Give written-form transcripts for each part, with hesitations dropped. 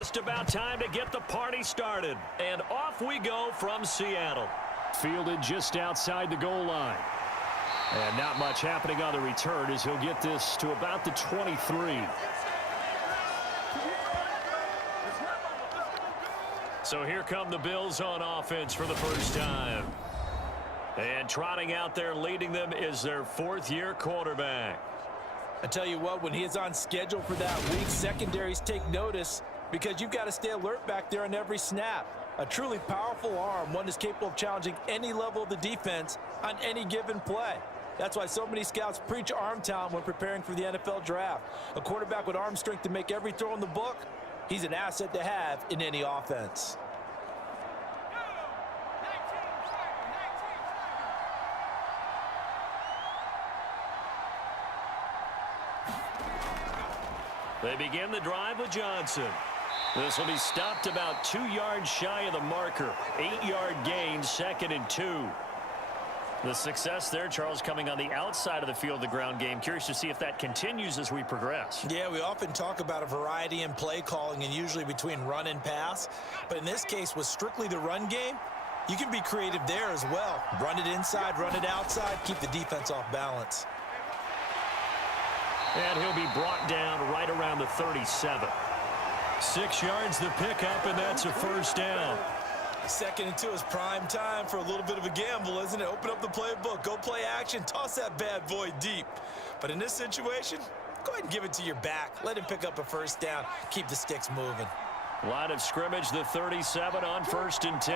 Just about time to get the party started. And off we go from Seattle. Fielded just outside the goal line. And not much happening on the return as he'll get this to about the 23. So here come the Bills on offense for the first time. And trotting out there leading them is their fourth-year quarterback. I tell you what, when he is on schedule for that week, secondaries take notice because you've got to stay alert back there on every snap. A truly powerful arm, one that's capable of challenging any level of the defense on any given play. That's why so many scouts preach arm talent when preparing for the NFL draft. A quarterback with arm strength to make every throw in the book, he's an asset to have in any offense. They begin the drive with Johnson. This will be stopped about 2 yards shy of the marker. 8-yard gain, 2nd and 2. The success there, Charles, coming on the outside of the field, the ground game. Curious to see if that continues as we progress. Yeah, we often talk about a variety in play calling and usually between run and pass. But in this case, with strictly the run game, you can be creative there as well. Run it inside, run it outside, keep the defense off balance. And he'll be brought down right around the 37. 6 yards the pickup, and that's a first down. 2nd and 2 is prime time for a little bit of a gamble, isn't it? Open up the playbook, go play action, toss that bad boy deep. But in this situation, go ahead and give it to your back. Let him pick up a first down. Keep the sticks moving. Line of scrimmage, the 37 on 1st and 10.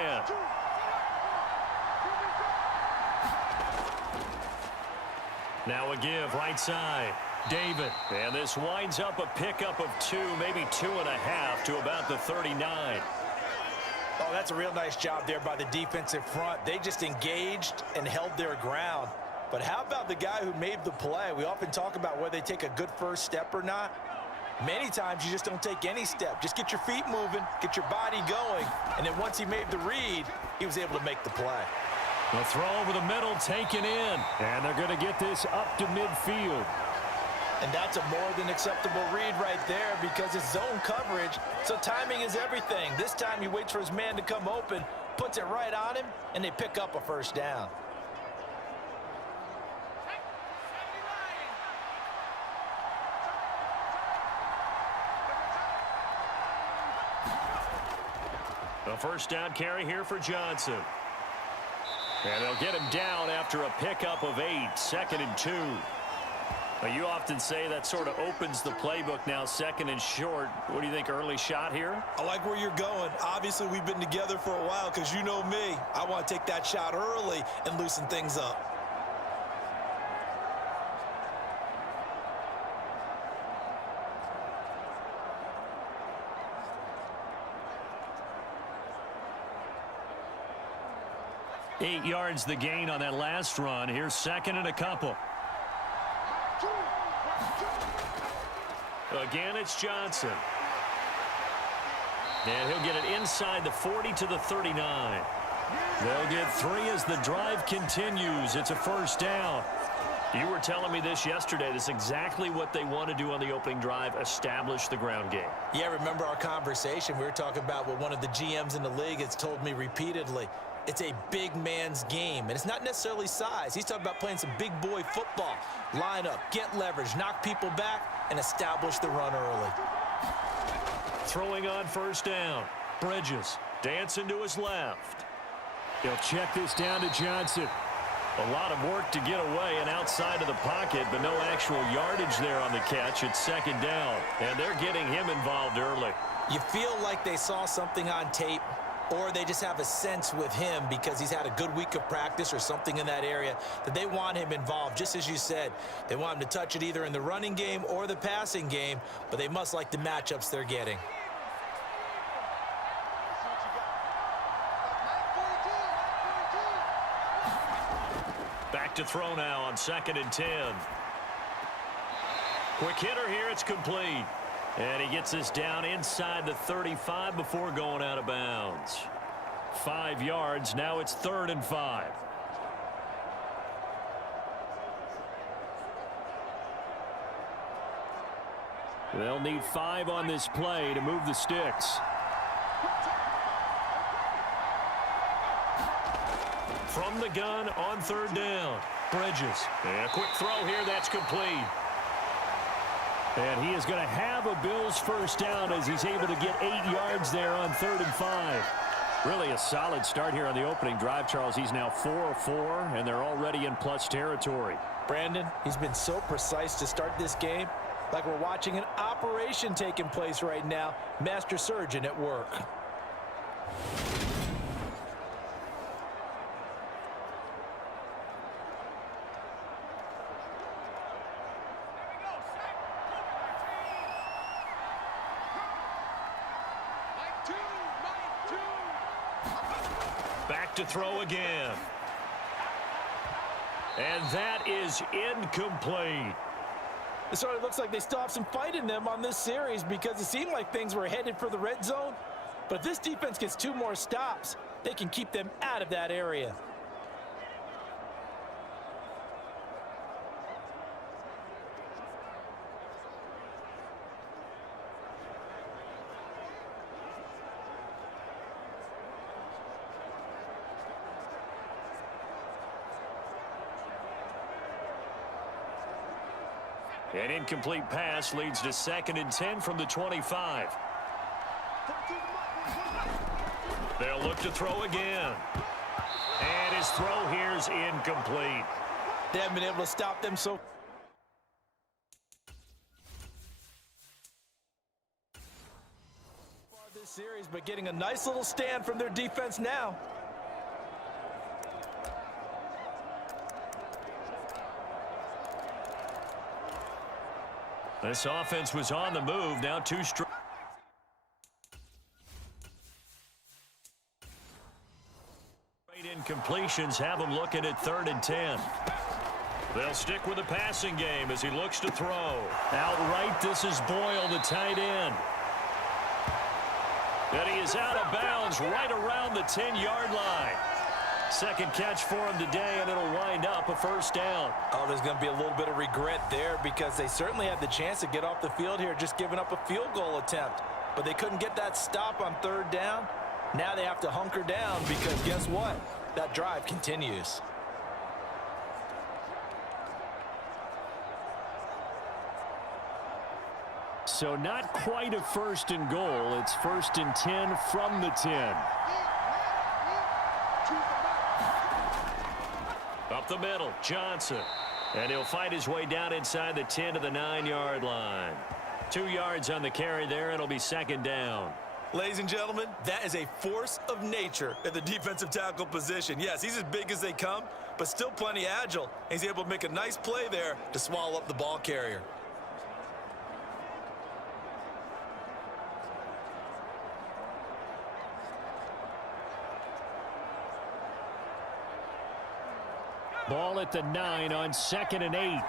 Now a give, right side. David. And this winds up a pickup of 2, maybe 2.5 to about the 39. Oh, that's a real nice job there by the defensive front. They just engaged and held their ground. But how about the guy who made the play? We often talk about whether they take a good first step or not. Many times you just don't take any step. Just get your feet moving, get your body going, and then once he made the read, he was able to make the play. The throw over the middle taken in. And they're going to get this up to midfield. And that's a more than acceptable read right there because it's zone coverage, so timing is everything. This time he waits for his man to come open, puts it right on him, and they pick up a first down. A first down carry here for Johnson. And they'll get him down after a pickup of 8, 2nd and 2. You often say that sort of opens the playbook now, 2nd and short. What do you think, early shot here? I like where you're going. Obviously, we've been together for a while because you know me. I want to take that shot early and loosen things up. Eight yards the gain on that last run. Here's 2nd and a couple. Again, it's Johnson. And he'll get it inside the 40 to the 39. They'll get 3 as the drive continues. It's a first down. You were telling me this yesterday. This is exactly what they want to do on the opening drive, establish the ground game. Yeah, remember our conversation. We were talking about what one of the GMs in the league has told me repeatedly. It's a big man's game, and it's not necessarily size. He's talking about playing some big boy football. Line up, get leverage, knock people back, and establish the run early. Throwing on first down. Bridges dancing to his left. He'll check this down to Johnson. A lot of work to get away and outside of the pocket, but no actual yardage there on the catch. It's 2nd down, and they're getting him involved early. You feel like they saw something on tape, or they just have a sense with him because he's had a good week of practice or something in that area that they want him involved. Just as you said, they want him to touch it either in the running game or the passing game, but they must like the matchups they're getting. Back to throw now on 2nd and 10. Quick hitter here, it's complete. And he gets this down inside the 35 before going out of bounds. 5 yards, now it's 3rd and 5. They'll need 5 on this play to move the sticks. From the gun on 3rd down. Bridges. And a quick throw here. That's complete. And he is going to have a Bills first down as he's able to get 8 yards there on 3rd and 5. Really a solid start here on the opening drive, Charles. He's now 4 of 4, and they're already in plus territory. Brandon, he's been so precise to start this game, like we're watching an operation taking place right now. Master surgeon at work. Back to throw again. And that is incomplete. It sort of looks like they still have some fight in them on this series because it seemed like things were headed for the red zone. But if this defense gets 2 more stops, they can keep them out of that area. An incomplete pass leads to 2nd and 10 from the 25. They'll look to throw again. And his throw here is incomplete. They haven't been able to stop them so far this series, but getting a nice little stand from their defense now. This offense was on the move. Now 2 straight. Incompletions have him looking at 3rd and 10. They'll stick with the passing game as he looks to throw. Outright, this is Boyle, the tight end. And he is out of bounds right around the 10-yard line. Second catch for him today, and it'll wind up a first down. Oh, there's going to be a little bit of regret there because they certainly had the chance to get off the field here, just giving up a field goal attempt. But they couldn't get that stop on 3rd down. Now they have to hunker down because guess what? That drive continues. So not quite a 1st and goal. It's 1st and 10 from the 10. Up the middle, Johnson. And he'll fight his way down inside the 10 to the 9-yard line. 2 yards on the carry there. It'll be 2nd down. Ladies and gentlemen, that is a force of nature at the defensive tackle position. Yes, he's as big as they come, but still plenty agile. He's able to make a nice play there to swallow up the ball carrier. Ball at the 9 on 2nd and 8.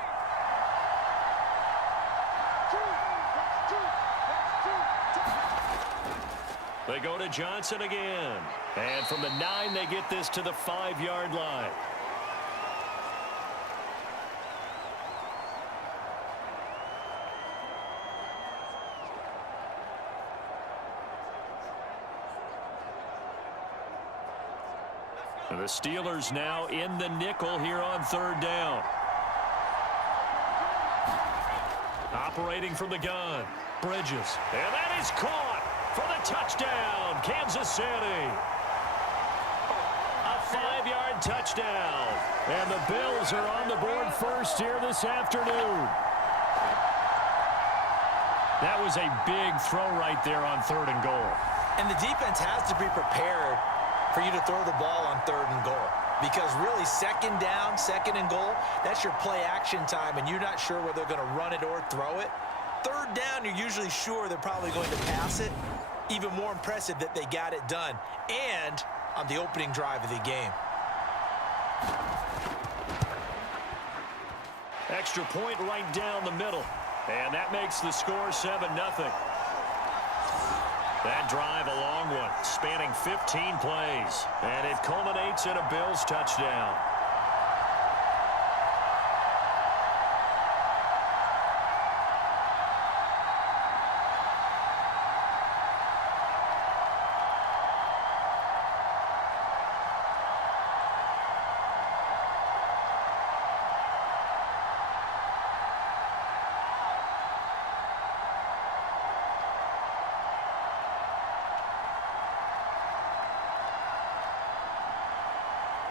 They go to Johnson again. And from the 9, they get this to the 5-yard line. The Steelers now in the nickel here on 3rd down. Operating from the gun. Bridges. And that is caught for the touchdown, Kansas City. A 5-yard touchdown. And the Bills are on the board first here this afternoon. That was a big throw right there on 3rd and goal. And the defense has to be prepared for you to throw the ball on 3rd and goal. Because really, 2nd down, 2nd and goal, that's your play action time, and you're not sure whether they're going to run it or throw it. 3rd down, you're usually sure they're probably going to pass it. Even more impressive that they got it done. And on the opening drive of the game. Extra point right down the middle. And that makes the score 7-0. That drive a long one, spanning 15 plays. And it culminates in a Bills touchdown.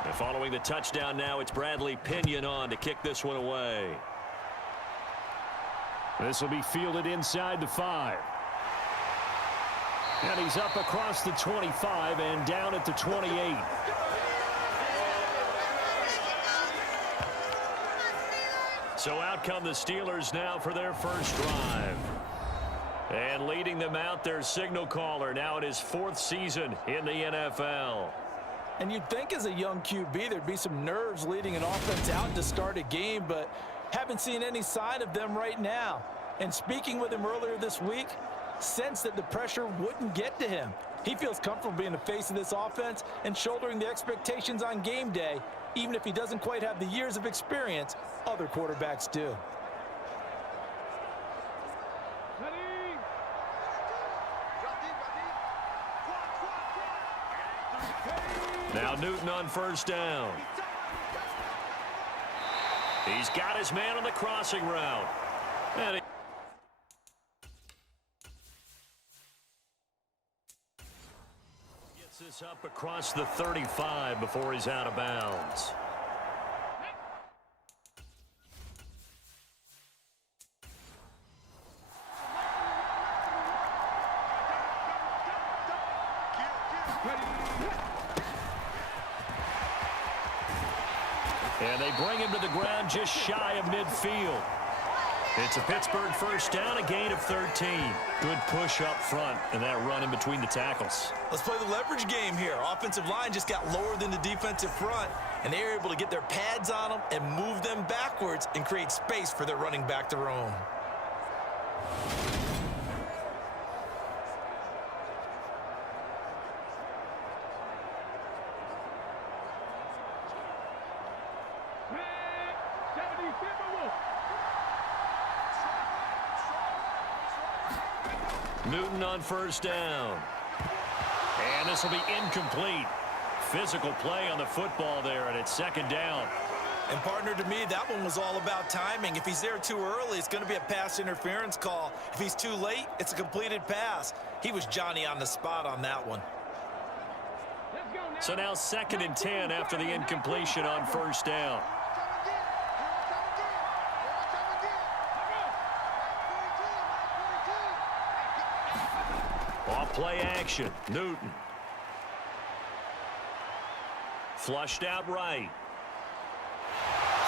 And following the touchdown now, it's Bradley Pinion on to kick this one away. This will be fielded inside the 5. And he's up across the 25 and down at the 28. So out come the Steelers now for their first drive. And leading them out, their signal caller now in his 4th season in the NFL. And you'd think as a young QB there'd be some nerves leading an offense out to start a game, but haven't seen any sign of them right now. And speaking with him earlier this week, sensed that the pressure wouldn't get to him. He feels comfortable being the face of this offense and shouldering the expectations on game day, even if he doesn't quite have the years of experience other quarterbacks do. Now Newton on first down. He's got his man on the crossing route. And he gets this up across the 35 before he's out of bounds. And they bring him to the ground just shy of midfield. It's a Pittsburgh first down, a gain of 13. Good push up front, and that run in between the tackles. Let's play the leverage game here. Offensive line just got lower than the defensive front, and they were able to get their pads on them and move them backwards and create space for their running back to roam. Newton on first down. And this will be incomplete. Physical play on the football there, and it's second down. And partner, to me, that one was all about timing. If he's there too early, it's going to be a pass interference call. If he's too late, it's a completed pass. He was Johnny on the spot on that one. So now 2nd and 10 after the incompletion on first down. Off play action, Newton. Flushed out right.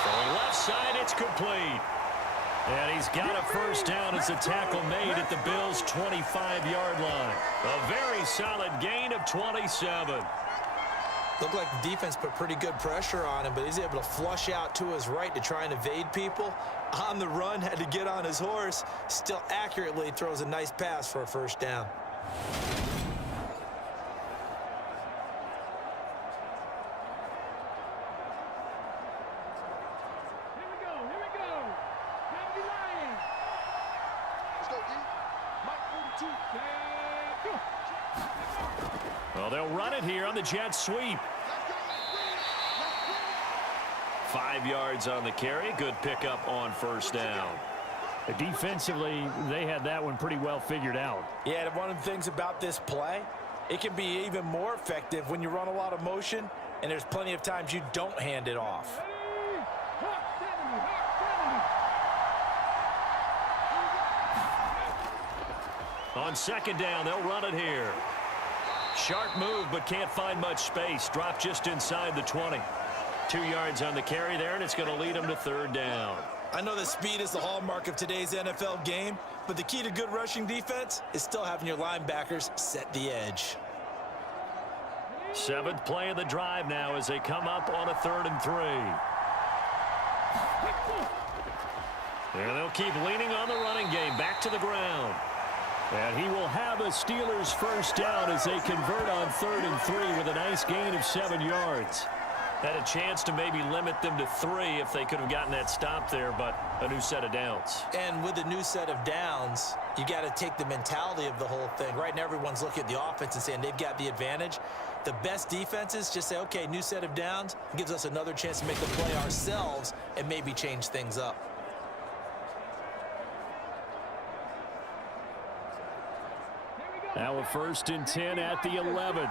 Throwing left side, it's complete. And he's got a first down as a tackle made at the Bills' 25-yard line. A very solid gain of 27. Looked like the defense put pretty good pressure on him, but he's able to flush out to his right to try and evade people. On the run, had to get on his horse. Still accurately throws a nice pass for a first down. Well, they'll run it here on the jet sweep. 5 yards on the carry. Good pickup on first down. Defensively, they had that one pretty well figured out. Yeah, and one of the things about this play, it can be even more effective when you run a lot of motion, and there's plenty of times you don't hand it off. On second down, they'll run it here. Sharp move, but can't find much space. Drop just inside the 20. 2 yards on the carry there, and it's going to lead them to third down. I know that speed is the hallmark of today's NFL game, but the key to good rushing defense is still having your linebackers set the edge. 7th play of the drive now as they come up on a 3rd and 3. And they'll keep leaning on the running game. Back to the ground. And he will have a Steelers first down as they convert on 3rd and 3 with a nice gain of 7 yards. Had a chance to maybe limit them to 3 if they could have gotten that stop there, but a new set of downs. And with a new set of downs, you got to take the mentality of the whole thing. Right now, everyone's looking at the offense and saying they've got the advantage. The best defenses just say, okay, new set of downs, gives us another chance to make a play ourselves and maybe change things up. Now a 1st and 10 at the 11.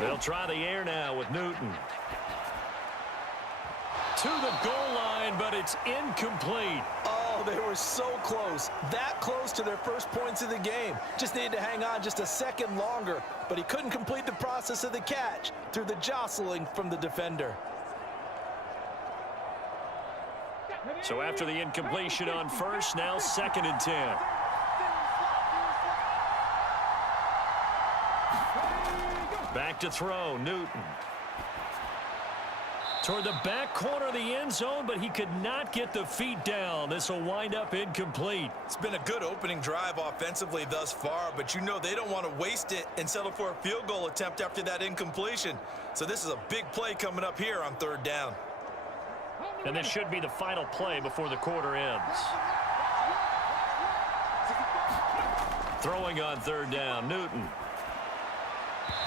They'll try the air now with Newton. To the goal line, but it's incomplete. Oh, they were so close. That close to their first points of the game. Just needed to hang on just a second longer, but he couldn't complete the process of the catch through the jostling from the defender. So after the incompletion on first, now 2nd and 10. Back to throw, Newton. Toward the back corner of the end zone, but he could not get the feet down. This will wind up incomplete. It's been a good opening drive offensively thus far, but you know they don't want to waste it and settle for a field goal attempt after that incompletion. So this is a big play coming up here on 3rd down. And this should be the final play before the quarter ends. Throwing on 3rd down, Newton.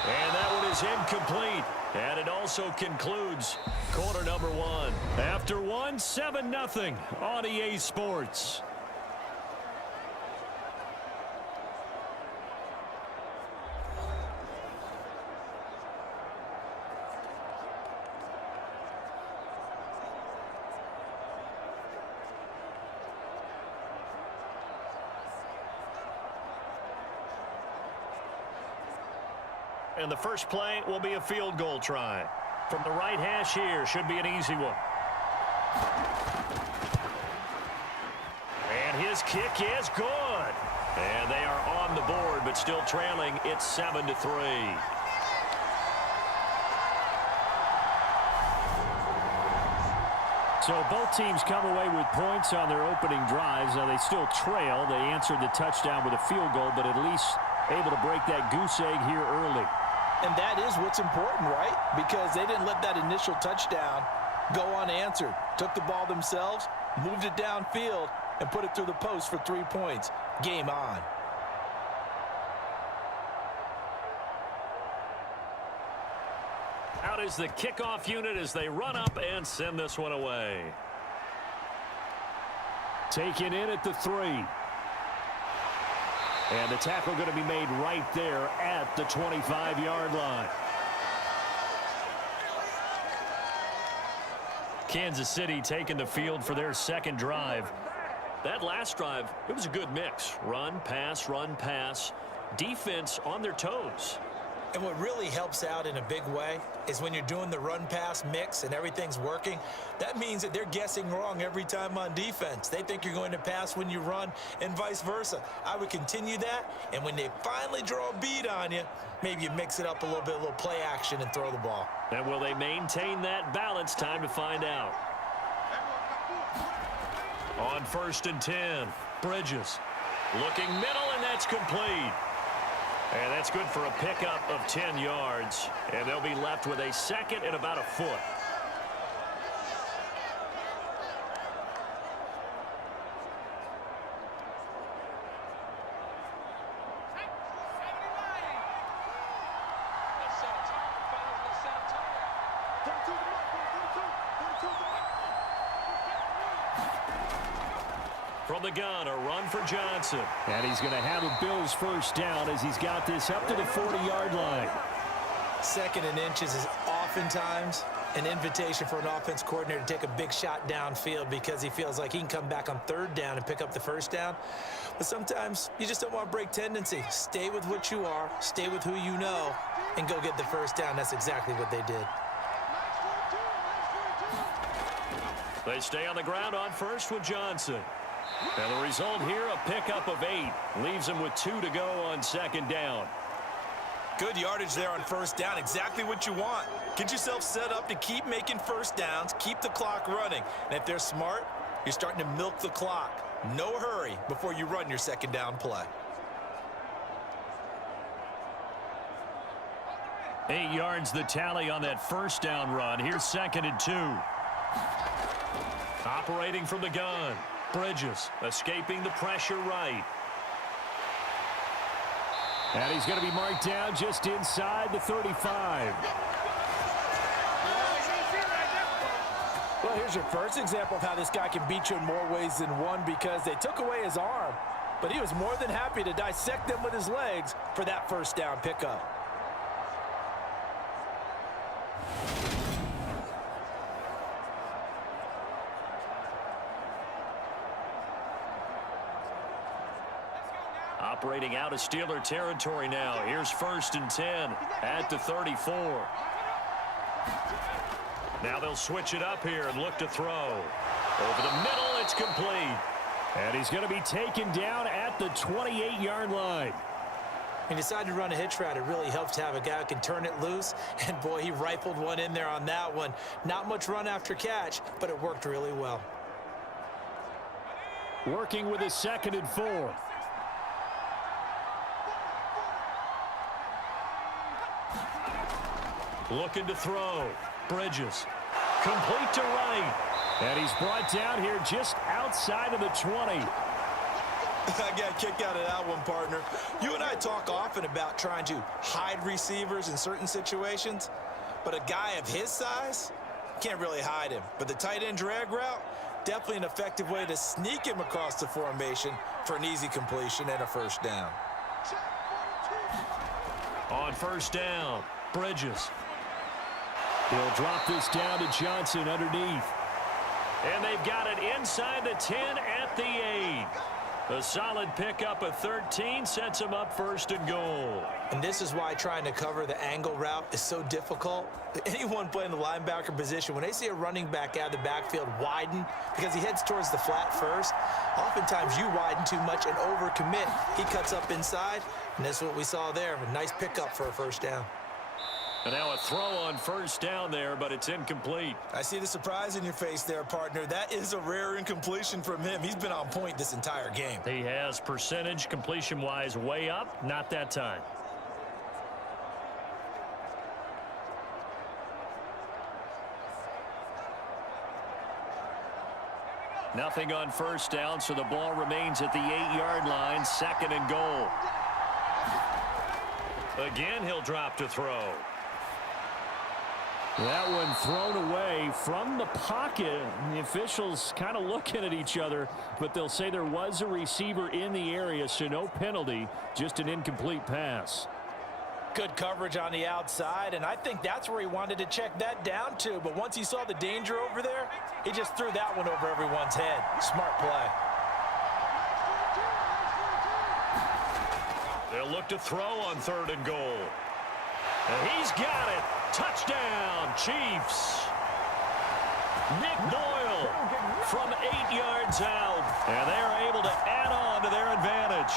And that one is incomplete. And it also concludes quarter number 1. After 1, 7-0 on EA Sports. And the first play will be a field goal try. From the right hash here, should be an easy one. And his kick is good. And they are on the board, but still trailing. It's 7-3. So both teams come away with points on their opening drives. Now they still trail. They answered the touchdown with a field goal, but at least able to break that goose egg here early. And that is what's important, right? Because they didn't let that initial touchdown go unanswered. Took the ball themselves, moved it downfield, and put it through the post for 3 points. Game on. Out is the kickoff unit as they run up and send this one away. Taken in at the 3. And the tackle going to be made right there at the 25-yard line. Kansas City taking the field for their second drive. That last drive, it was a good mix. Run, pass, defense on their toes. And what really helps out in a big way is when you're doing the run-pass mix and everything's working, that means that they're guessing wrong every time on defense. They think you're going to pass when you run and vice versa. I would continue that, and when they finally draw a bead on you, maybe you mix it up a little bit, a little play action and throw the ball. And will they maintain that balance? Time to find out. On 1st and 10, Bridges. Looking middle, and that's complete. And that's good for a pickup of 10 yards. And they'll be left with a 2nd and about a foot. From the gun, a run for Johnson. And he's going to have a Bills first down as he's got this up to the 40-yard line. 2nd and inches is oftentimes an invitation for an offense coordinator to take a big shot downfield because he feels like he can come back on 3rd down and pick up the first down. But sometimes you just don't want to break tendency. Stay with what you are, stay with who you know, and go get the first down. That's exactly what they did. They stay on the ground on first with Johnson. And the result here, a pickup of 8. Leaves them with 2 to go on 2nd down. Good yardage there on 1st down. Exactly what you want. Get yourself set up to keep making first downs, keep the clock running. And if they're smart, you're starting to milk the clock. No hurry before you run your 2nd down play. 8 yards the tally on that first down run. Here's 2nd and 2. Operating from the gun. Bridges escaping the pressure right. And he's going to be marked down just inside the 35. Well, here's your first example of how this guy can beat you in more ways than one because they took away his arm, but he was more than happy to dissect them with his legs for that first down pickup. Operating out of Steeler territory now. Here's 1st and 10 at the 34. Now they'll switch it up here and look to throw. Over the middle, it's complete. And he's going to be taken down at the 28-yard line. He decided to run a hitch route. It really helps to have a guy who can turn it loose. And, boy, he rifled one in there on that one. Not much run after catch, but it worked really well. Working with his 2nd and 4. Looking to throw. Bridges. Complete to right. And he's brought down here just outside of the 20. I got a kick out of that one, partner. You and I talk often about trying to hide receivers in certain situations, but a guy of his size can't really hide him. But the tight end drag route, definitely an effective way to sneak him across the formation for an easy completion and a 1st down. On 1st down, Bridges. He'll drop this down to Johnson underneath. And they've got it inside the 10 at the 8. A solid pickup of 13 sets him up 1st and goal. And this is why trying to cover the angle route is so difficult. Anyone playing the linebacker position, when they see a running back out of the backfield widen because he heads towards the flat first, oftentimes you widen too much and overcommit. He cuts up inside, and that's what we saw there. A nice pickup for a 1st down. And now a throw on 1st down there, but it's incomplete. I see the surprise in your face there, partner. That is a rare incompletion from him. He's been on point this entire game. He has percentage completion-wise way up, not that time. Nothing on 1st down, so the ball remains at the 8-yard line, 2nd and goal. Again, he'll drop to throw. That one thrown away from the pocket. The officials kind of looking at each other, but they'll say there was a receiver in the area, so no penalty, just an incomplete pass. Good coverage on the outside, and I think that's where he wanted to check that down to. But once he saw the danger over there, he just threw that one over everyone's head. Smart play. They'll look to throw on 3rd and goal. And he's got it. Touchdown, Chiefs. Nick Boyle from 8 yards out. And they're able to add on to their advantage.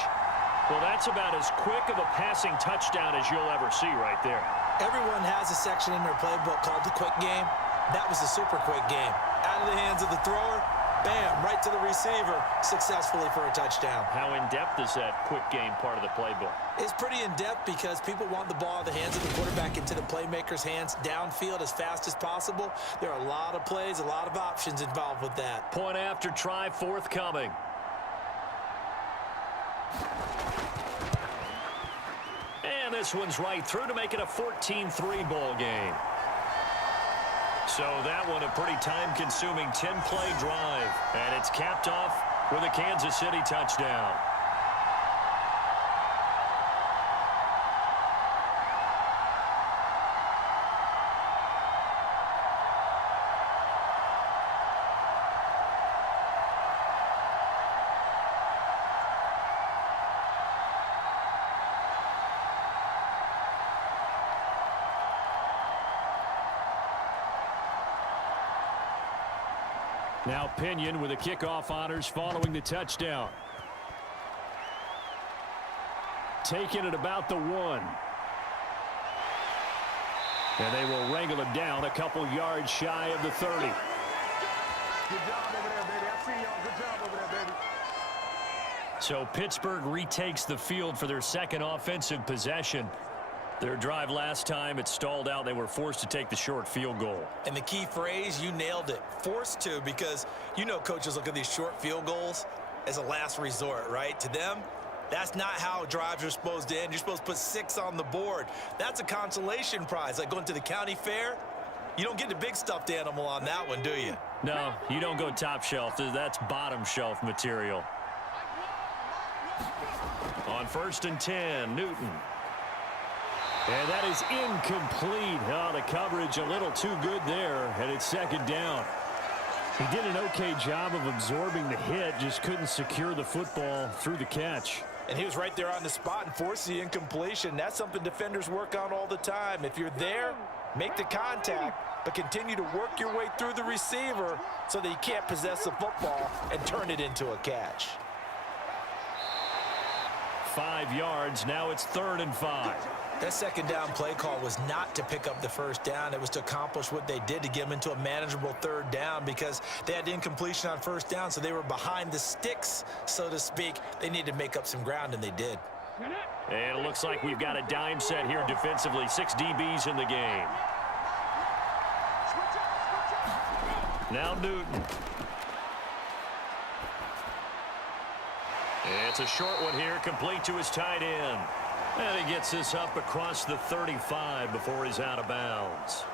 Well, that's about as quick of a passing touchdown as you'll ever see right there. Everyone has a section in their playbook called the quick game. That was the super quick game. Out of the hands of the thrower, bam, right to the receiver, successfully for a touchdown. How in-depth is that quick game part of the playbook? It's pretty in-depth because people want the ball out of the hands of the quarterback into the playmaker's hands downfield as fast as possible. There are a lot of plays, a lot of options involved with that. Point after try forthcoming. And this one's right through to make it a 14-3 ball game. So that one a pretty time-consuming 10-play drive. And it's capped off with a Kansas City touchdown. Now Pinion with the kickoff honors following the touchdown. Taking it about the 1. And they will wrangle him down a couple yards shy of the 30. Good job over there, baby. I see y'all. Good job over there, baby. So Pittsburgh retakes the field for their second offensive possession. Their drive last time, it stalled out. They were forced to take the short field goal. And the key phrase, you nailed it. Forced to, because you know coaches look at these short field goals as a last resort, right? To them, that's not how drives are supposed to end. You're supposed to put 6 on the board. That's a consolation prize, like going to the county fair. You don't get the big stuffed animal on that one, do you? No, you don't go top shelf. That's bottom shelf material. On 1st and 10, Newton. And that is incomplete. Oh, the coverage a little too good there, and it's 2nd down. He did an okay job of absorbing the hit, just couldn't secure the football through the catch. And he was right there on the spot and forced the incompletion. That's something defenders work on all the time. If you're there, make the contact, but continue to work your way through the receiver so that you can't possess the football and turn it into a catch. 5 yards. Now it's 3rd and 5. That second down play call was not to pick up the first down. It was to accomplish what they did to get them into a manageable 3rd down because they had incompletion on first down, so they were behind the sticks, so to speak. They needed to make up some ground, and they did. And it looks like we've got a dime set here defensively. 6 DBs in the game. Now Newton. It's a short one here, complete to his tight end. And he gets this up across the 35 before he's out of bounds.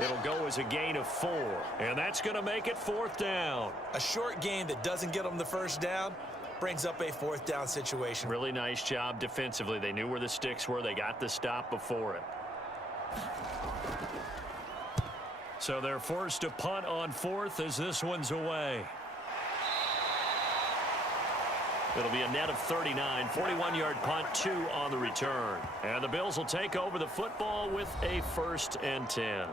It'll go as a gain of 4, and that's going to make it 4th down. A short gain that doesn't get them the first down brings up a 4th down situation. Really nice job defensively. They knew where the sticks were. They got the stop before it. So they're forced to punt on 4th as this one's away. It'll be a net of 39, 41-yard punt, 2 on the return. And the Bills will take over the football with a 1st and 10.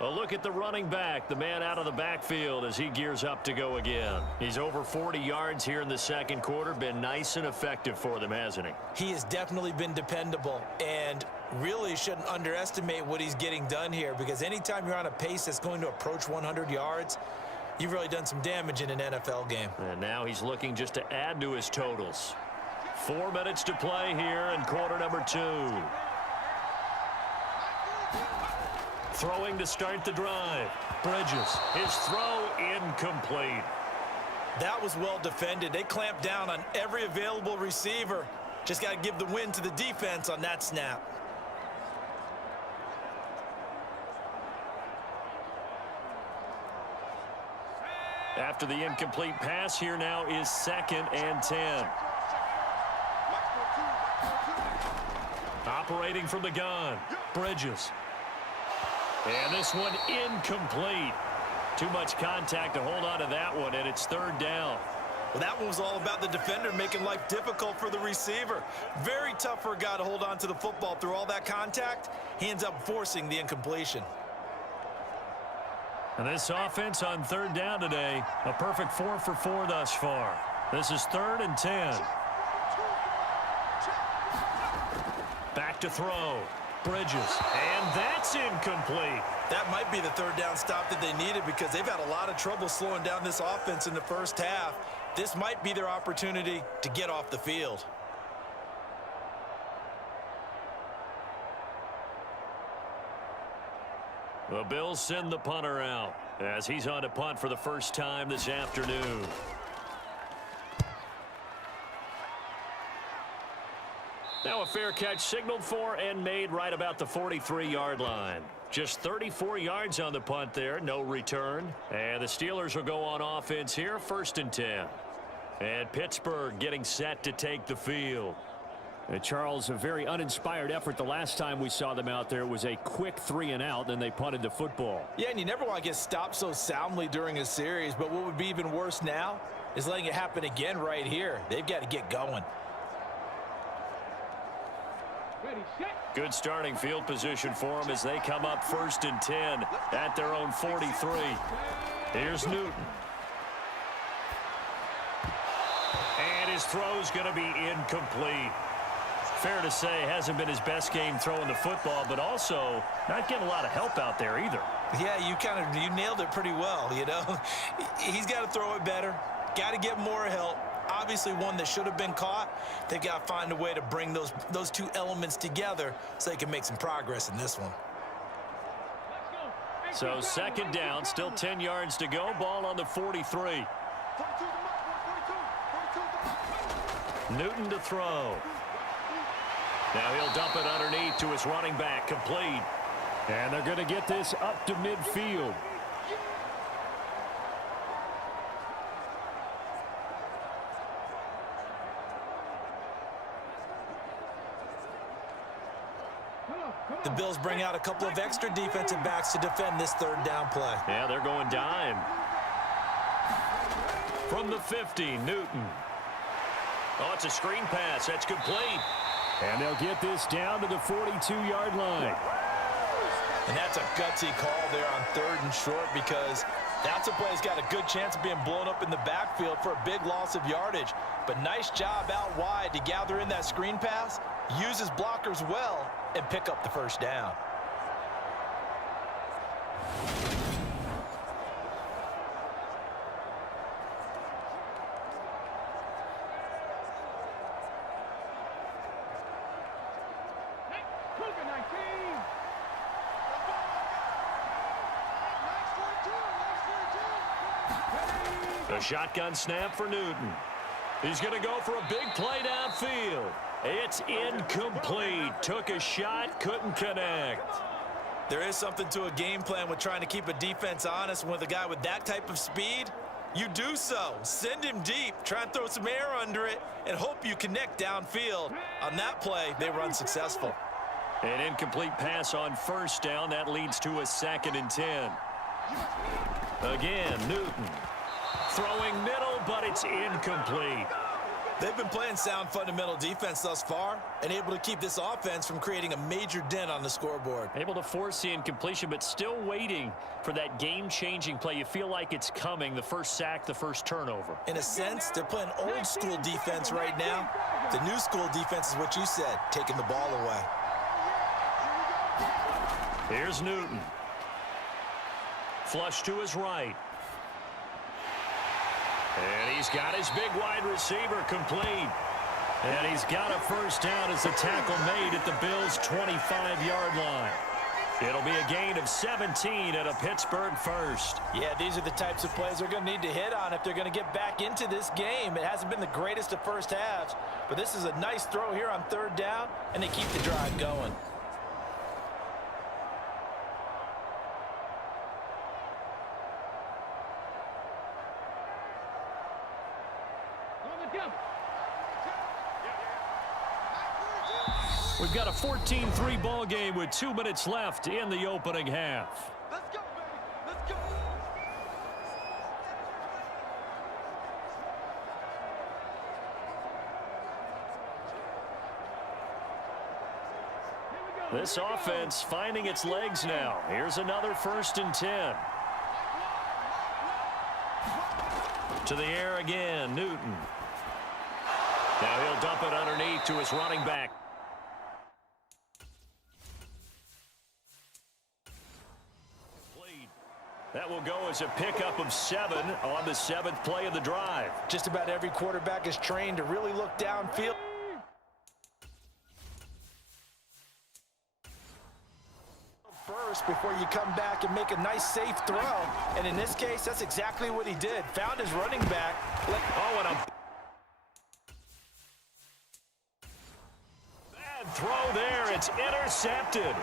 A look at the running back, the man out of the backfield as he gears up to go again. He's over 40 yards here in the second quarter. Been nice and effective for them, hasn't he? He has definitely been dependable and really shouldn't underestimate what he's getting done here because anytime you're on a pace that's going to approach 100 yards, you've really done some damage in an NFL game. And now he's looking just to add to his totals. 4 minutes to play here in quarter number 2. Throwing to start the drive. Bridges. His throw incomplete. That was well defended. They clamped down on every available receiver. Just got to give the win to the defense on that snap. After the incomplete pass, here now is 2nd and 10. Operating from the gun. Bridges. And this one incomplete. Too much contact to hold on to that one, and it's 3rd down. Well, that one was all about the defender making life difficult for the receiver. Very tough for a guy to hold on to the football through all that contact. He ends up forcing the incompletion. And this offense on 3rd down today, a perfect 4 for 4 thus far. This is 3rd and 10. Back to throw. Bridges. And that's incomplete. That might be the 3rd down stop that they needed because they've had a lot of trouble slowing down this offense in the first half. This might be their opportunity to get off the field. The Bills send the punter out as he's on to punt for the first time this afternoon. Now a fair catch signaled for and made right about the 43-yard line. Just 34 yards on the punt there, no return. And the Steelers will go on offense here, 1st and 10. And Pittsburgh getting set to take the field. And Charles, a very uninspired effort the last time we saw them out there. It was a quick 3 and out, then they punted the football. Yeah, and you never want to get stopped so soundly during a series, but what would be even worse now is letting it happen again right here. They've got to get going. Good starting field position for them as they come up 1st and 10 at their own 43. Here's Newton. And his throw's going to be incomplete. Fair to say, hasn't been his best game throwing the football, but also not getting a lot of help out there either. Yeah, you nailed it pretty well, you know. He's got to throw it better, got to get more help. Obviously one that should have been caught. They've got to find a way to bring those 2 elements together so they can make some progress in this one. So 2nd down, still 10 yards to go. Ball on the 43. Newton to throw. Now he'll dump it underneath to his running back, complete. And they're going to get this up to midfield. The Bills bring out a couple of extra defensive backs to defend this 3rd down play. Yeah, they're going dime. From the 50, Newton. Oh, it's a screen pass. That's complete. And they'll get this down to the 42-yard line. And that's a gutsy call there on 3rd and short, because that's a play that's got a good chance of being blown up in the backfield for a big loss of yardage. But nice job out wide to gather in that screen pass, use his blockers well, and pick up the first down. The shotgun snap for Newton. He's going to go for a big play downfield. It's incomplete. Took a shot, couldn't connect. There is something to a game plan with trying to keep a defense honest. With a guy with that type of speed, you do so. Send him deep, try and throw some air under it, and hope you connect downfield. On that play, they were unsuccessful. An incomplete pass on first down. That leads to a 2nd and 10. Again, Newton. Throwing middle, but it's incomplete. They've been playing sound fundamental defense thus far and able to keep this offense from creating a major dent on the scoreboard. Able to force the incompletion, but still waiting for that game-changing play. You feel like it's coming, the first sack, the first turnover. In a sense, they're playing old school defense right now. The new school defense is what you said, taking the ball away. Here's Newton. Flush to his right. And he's got his big wide receiver complete. And he's got a first down as the tackle made at the Bills' 25-yard line. It'll be a gain of 17 and a Pittsburgh first. Yeah, these are the types of plays they're going to need to hit on if they're going to get back into this game. It hasn't been the greatest of first halves, but this is a nice throw here on 3rd down, and they keep the drive going. We've got a 14-3 ball game with 2 minutes left in the opening half. Let's go, baby. Let's go. This offense finding its legs now. Here's another 1st and 10. To the air again, Newton. Now he'll dump it underneath to his running back. That will go as a pickup of 7 on the 7th play of the drive. Just about every quarterback is trained to really look downfield. First before you come back and make a nice safe throw. And in this case, that's exactly what he did. Found his running back. Oh, and a bad throw there. It's intercepted.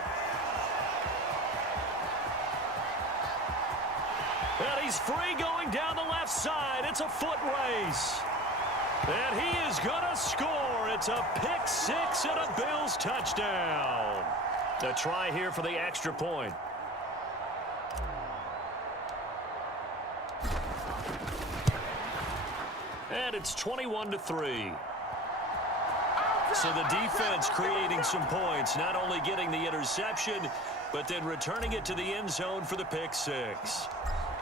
And he's free going down the left side. It's a foot race. And he is going to score. It's a pick 6 and a Bills touchdown. A try here for the extra point. And it's 21-3. So the defense creating some points, not only getting the interception, but then returning it to the end zone for the pick 6.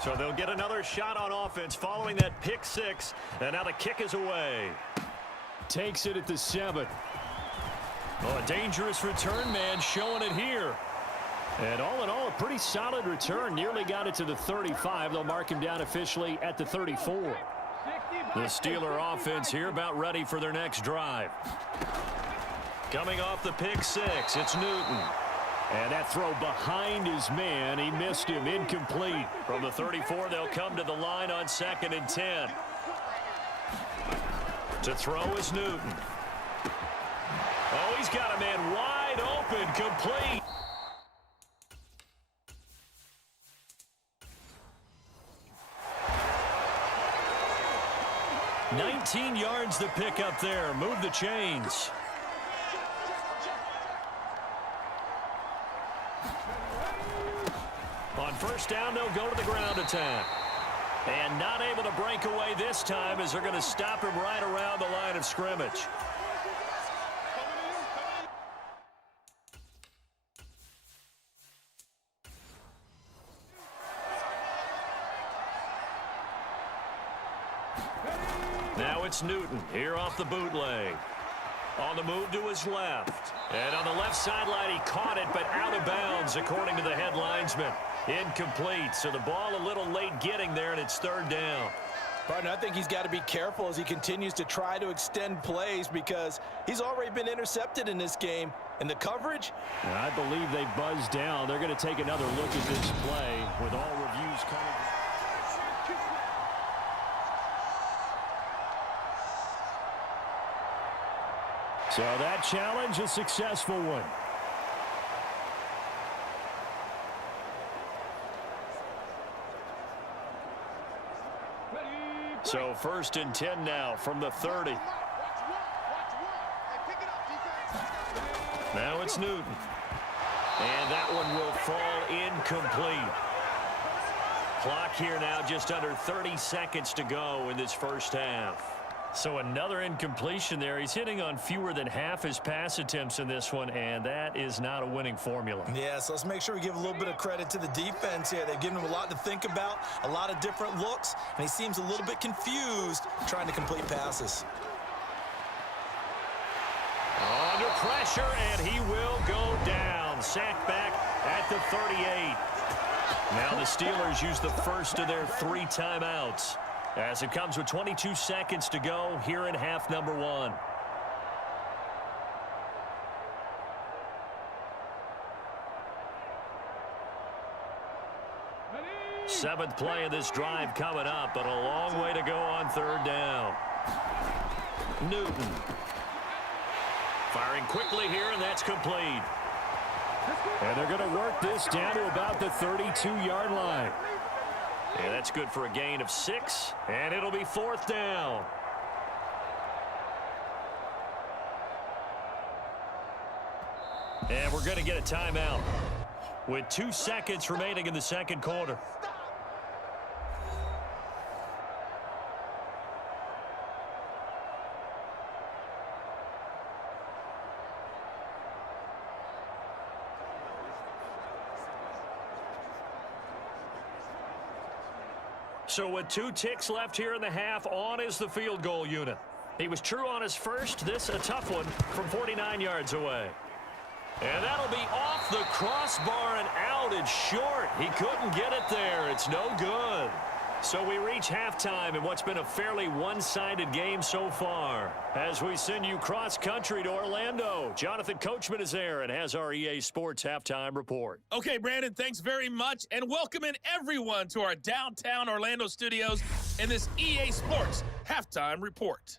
So they'll get another shot on offense following that pick 6, and now the kick is away. Takes it at the 7. Oh, a dangerous return man showing it here. And all in all, a pretty solid return. Nearly got it to the 35. They'll mark him down officially at the 34. The Steeler offense here about ready for their next drive. Coming off the pick 6, it's Newton. And that throw behind his man, he missed him, incomplete. From the 34, they'll come to the line on 2nd and 10. To throw is Newton. Oh, he's got a man wide open, complete. $19 yards to pick up there. Move the chains. On first down, they'll go to the ground attack. And not able to break away this time as they're going to stop him right around the line of scrimmage. Now it's Newton here off the bootleg. On the move to his left. And on the left sideline, he caught it, but out of bounds, according to the head linesman. Incomplete, so the ball a little late getting there, and it's third down. Partner, I think he's got to be careful as he continues to try to extend plays because he's already been intercepted in this game. And the coverage? I believe they buzzed down. They're going to take another look at this play with all reviews coming. So that challenge, a successful one. So first and 10 now from the 30. Now it's Newton. And that one will fall incomplete. Clock here now just under 30 seconds to go in this first half. So another incompletion there. He's hitting on fewer than half his pass attempts in this one, and that is not a winning formula. Yeah, so let's make sure we give a little bit of credit to the defense here. They've given him a lot to think about, a lot of different looks, and he seems a little bit confused trying to complete passes. Under pressure, and he will go down. Sacked back at the 38. Now the Steelers use the first of their 3 timeouts, as it comes with 22 seconds to go here in half number 1. Seventh play of this drive coming up, but a long way to go on third down. Newton. Firing quickly here, and that's complete. And they're going to work this down to about the 32-yard line. Yeah, that's good for a gain of 6, and it'll be fourth down. And we're going to get a timeout with 2 seconds remaining in the second quarter. So with 2 ticks left here in the half, on is the field goal unit. He was true on his first. This a tough one from 49 yards away. And that'll be off the crossbar and out. It's short. He couldn't get it there. It's no good. So we reach halftime in what's been a fairly one-sided game so far. As we send you cross-country to Orlando, Jonathan Coachman is there and has our EA Sports halftime report. Okay, Brandon, thanks very much, and welcome in everyone to our downtown Orlando studios in this EA Sports halftime report.